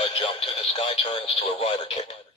A jump to the sky turns to a rider kick.